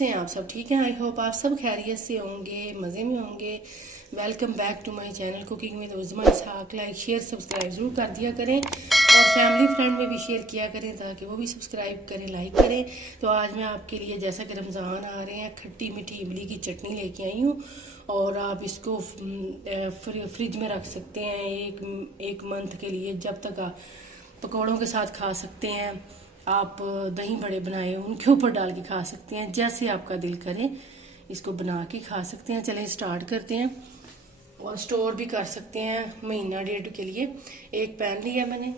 कैसे हैं आप सब? ठीक हैं? आई होप आप सब खैरियत से होंगे, मज़े में होंगे। Welcome back to my channel cooking with Uzma Ishaq. Like share subscribe ज़रूर कर दिया करें और फैमिली फ्रेंड में भी शेयर किया करें ताकि वो भी सब्सक्राइब करें, लाइक करें। तो आज मैं आपके लिए, जैसा कि रमज़ान आ रहे हैं, खट्टी मीठी इमली की चटनी लेके आई हूँ। और आप इसको फ्रिज में रख सकते हैं एक मंथ के लिए, जब तक आप पकौड़ों के साथ खा सकते हैं। आप दही बड़े बनाए उनके ऊपर डाल के खा सकते हैं, जैसे आपका दिल करे इसको बना के खा सकते हैं। चलें स्टार्ट करते हैं। और स्टोर भी कर सकते हैं महीना डेढ़ के लिए। एक पैन लिया मैंने,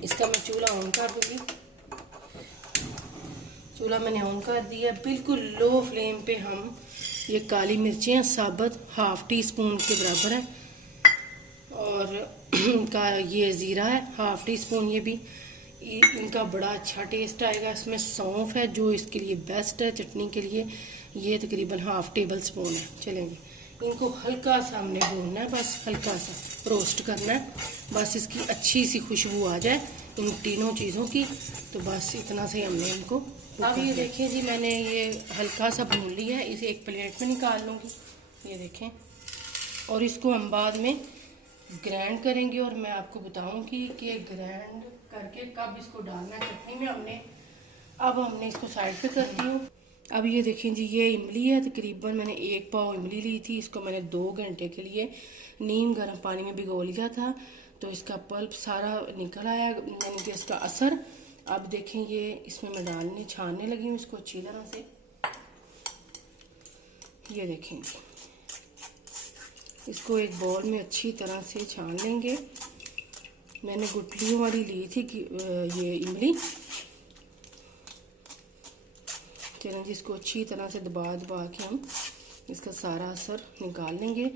इसका मैं चूल्हा ऑन कर दूंगी। चूल्हा मैंने ऑन कर दिया, बिल्कुल लो फ्लेम पे। हम ये काली मिर्चें साबुत हाफ टी स्पून के बराबर है, और का ये ज़ीरा है हाफ टी स्पून। ये भी इनका बड़ा अच्छा टेस्ट आएगा। इसमें सौंफ है जो इसके लिए बेस्ट है चटनी के लिए, ये तकरीबन हाफ टेबल स्पून है। चलेंगे इनको हल्का सा हमने भूनना है, बस हल्का सा रोस्ट करना है, बस इसकी अच्छी सी खुशबू आ जाए इन तीनों चीज़ों की। तो बस इतना से हमने इनको। अब ये देखें जी, मैंने ये हल्का सा भून लिया है। इसे एक प्लेट में निकाल लूँगी, ये देखें। और इसको हम बाद में ग्राइंड करेंगे और मैं आपको बताऊंगी कि ग्राइंड करके कब इसको डालना है चटनी में हमने। अब हमने इसको साइड पे कर दी हूँ। अब ये देखें जी, ये इमली है, तकरीबन मैंने 1 पाव इमली ली थी। इसको मैंने 2 घंटे के लिए नीम गर्म पानी में भिगो लिया था, तो इसका पल्प सारा निकल आया, यानी कि इसका असर। अब देखें ये इसमें मैं छानने लगी हूँ इसको अच्छी तरह से। ये देखें जी, इसको एक बाउल में अच्छी तरह से छान लेंगे। मैंने गुठलियों वाली ली थी कि ये इमली। चलें जिसको अच्छी तरह से दबा के हम इसका सारा असर निकाल लेंगे।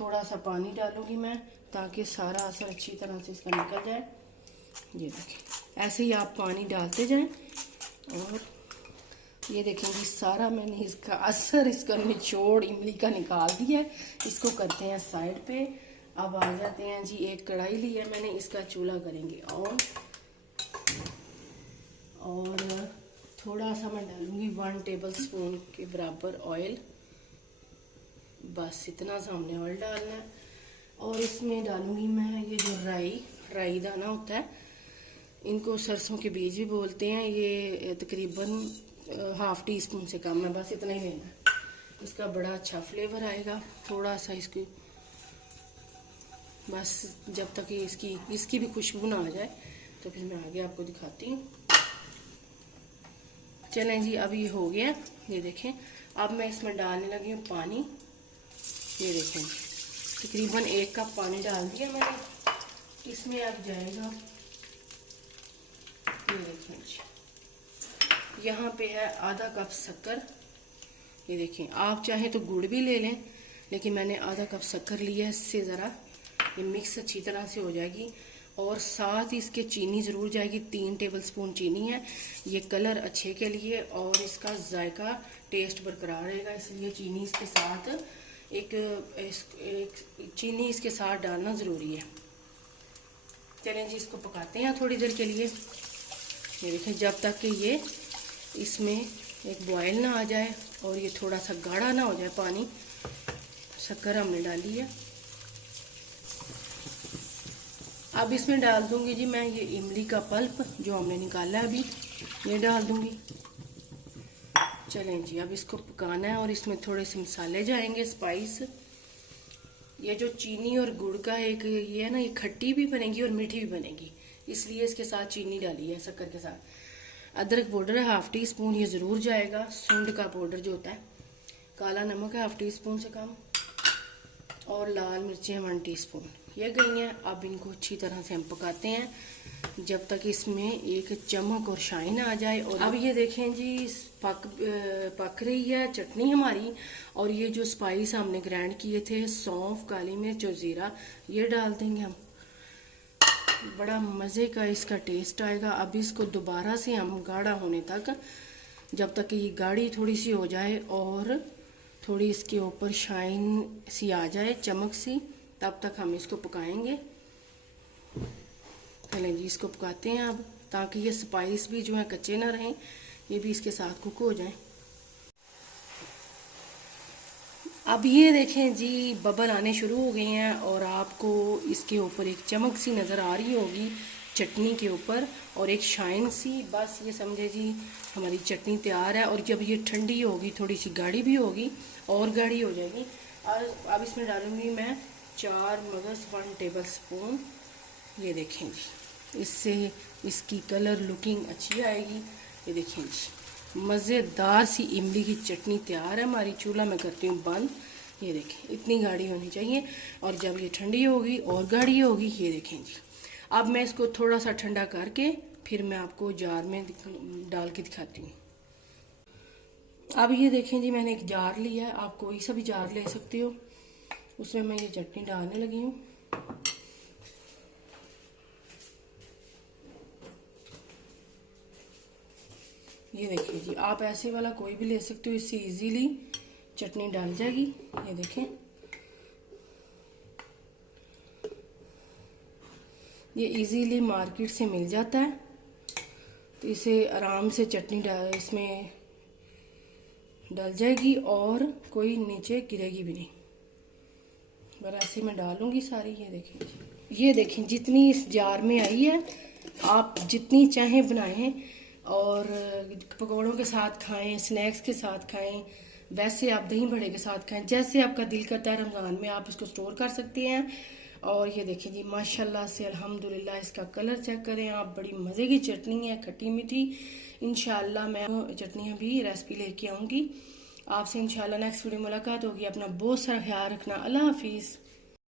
थोड़ा सा पानी डालूंगी मैं ताकि सारा असर अच्छी तरह से इसका निकल जाए। ये देखें, ऐसे ही आप पानी डालते जाएं। और ये देखेंगे सारा मैंने इसका असर, इसका निचोड़ इमली का निकाल दिया है। इसको करते हैं साइड पे। अब आ जाते हैं जी, एक कढ़ाई ली है मैंने, इसका चूल्हा करेंगे ऑन। और थोड़ा सा मैं डालूंगी 1 टेबल स्पून के बराबर ऑयल, बस इतना सा हमने ऑयल डालना है। और इसमें डालूंगी मैं ये जो राई दाना होता है, इनको सरसों के बीज भी बोलते हैं। ये तकरीबन हाफ टी स्पून से कम है, बस इतना ही लेना है। इसका बड़ा अच्छा फ्लेवर आएगा। थोड़ा सा इसकी बस जब तक ये इसकी भी खुशबू ना आ जाए, तो फिर मैं आगे आपको दिखाती हूँ। चलें जी, अब ये हो गया। ये देखें, अब मैं इसमें डालने लगी हूँ पानी। ये देखें, तकरीबन 1 कप पानी डाल दिया मैंने। इसमें अब जाएगा, ये देखें जी, यहाँ पे है आधा कप शक्कर। ये देखें, आप चाहें तो गुड़ भी ले लें, लेकिन मैंने आधा कप शक्कर लिया है। इससे ज़रा ये मिक्स अच्छी तरह से हो जाएगी। और साथ इसके चीनी ज़रूर जाएगी, 3 टेबल स्पून चीनी है। ये कलर अच्छे के लिए और इसका जायका टेस्ट बरकरार रहेगा, इसलिए चीनी इसके साथ एक चीनी इसके साथ डालना ज़रूरी है। चलें जी, इसको पकाते हैं थोड़ी देर के लिए। ये देखें, जब तक कि ये इसमें एक बॉयल ना आ जाए और ये थोड़ा सा गाढ़ा ना हो जाए पानी। शक्कर हमने डाली है। अब इसमें डाल दूंगी जी मैं ये इमली का पल्प जो हमने निकाला है अभी, ये डाल दूंगी। चलें जी, अब इसको पकाना है और इसमें थोड़े से मसाले जाएंगे, स्पाइस। ये जो चीनी और गुड़ का एक ये है ना, ये खट्टी भी बनेगी और मीठी भी बनेगी, इसलिए इसके साथ चीनी डाली है शक्कर के साथ। अदरक पाउडर है हाफ टी स्पून, ये ज़रूर जाएगा। सूंड का पाउडर जो होता है, काला नमक है हाफ टी स्पून से कम, और लाल मिर्चें 1 टीस्पून, ये गई हैं। अब इनको अच्छी तरह से हम पकाते हैं जब तक इसमें एक चमक और शाइन आ जाए। और अब ये देखें जी, पक रही है चटनी हमारी। और ये जो स्पाइस हमने ग्राइंड किए थे, सौंफ, काली मिर्च और ज़ीरा, ये डाल देंगे हम। बड़ा मज़े का इसका टेस्ट आएगा। अब इसको दोबारा से हम गाढ़ा होने तक, जब तक ये गाढ़ी थोड़ी सी हो जाए और थोड़ी इसके ऊपर शाइन सी आ जाए, चमक सी, तब तक हम इसको पकाएंगे। चलें जी, इसको पकाते हैं अब, ताकि ये स्पाइस भी जो है कच्चे ना रहें, ये भी इसके साथ कुक हो जाएं। अब ये देखें जी, बबल आने शुरू हो गए हैं और आपको इसके ऊपर एक चमक सी नज़र आ रही होगी चटनी के ऊपर, और एक शाइन सी। बस ये समझे जी हमारी चटनी तैयार है। और जब ये ठंडी होगी, थोड़ी सी गाढ़ी भी होगी और गाढ़ी हो जाएगी। और अब इसमें डालूंगी मैं 4 मगज़ 1 टेबल स्पून। ये देखें जी, इससे इसकी कलर लुकिंग अच्छी आएगी। ये देखें जी, मज़ेदार सी इमली की चटनी तैयार है हमारी। चूल्हा मैं करती हूँ बंद। ये देखें, इतनी गाढ़ी होनी चाहिए, और जब ये ठंडी होगी और गाढ़ी होगी। ये देखें जी, अब मैं इसको थोड़ा सा ठंडा करके फिर मैं आपको जार में डाल के दिखाती हूँ। अब ये देखें जी, मैंने एक जार लिया है, आप कोई सा भी जार ले सकते हो। उसमें मैं ये चटनी डालने लगी हूँ। ये देखिए जी, आप ऐसे वाला कोई भी ले सकते हो, इससे इजीली चटनी डाल जाएगी। ये देखें, ये इजीली मार्केट से मिल जाता है, तो इसे आराम से चटनी इसमें डल जाएगी और कोई नीचे गिरेगी भी नहीं। बस ऐसे मैं डालूंगी सारी। ये देखें जी, ये देखें जितनी इस जार में आई है, आप जितनी चाहें बनाएं और पकौड़ों के साथ खाएं, स्नैक्स के साथ खाएं, वैसे आप दही बड़े के साथ खाएं, जैसे आपका दिल करता है। रमज़ान में आप इसको स्टोर कर सकते हैं। और ये देखें जी, माशाल्लाह से अल्हम्दुलिल्लाह, इसका कलर चेक करें आप, बड़ी मज़े की चटनी है, खट्टी मीठी। इंशाल्लाह मैं चटनियाँ भी रेसिपी लेके आऊँगी आपसे। इंशाल्लाह नेक्स्ट वीडियो मुलाकात होगी। अपना बहुत सारा ख्याल रखना। अल्लाह हाफिज़।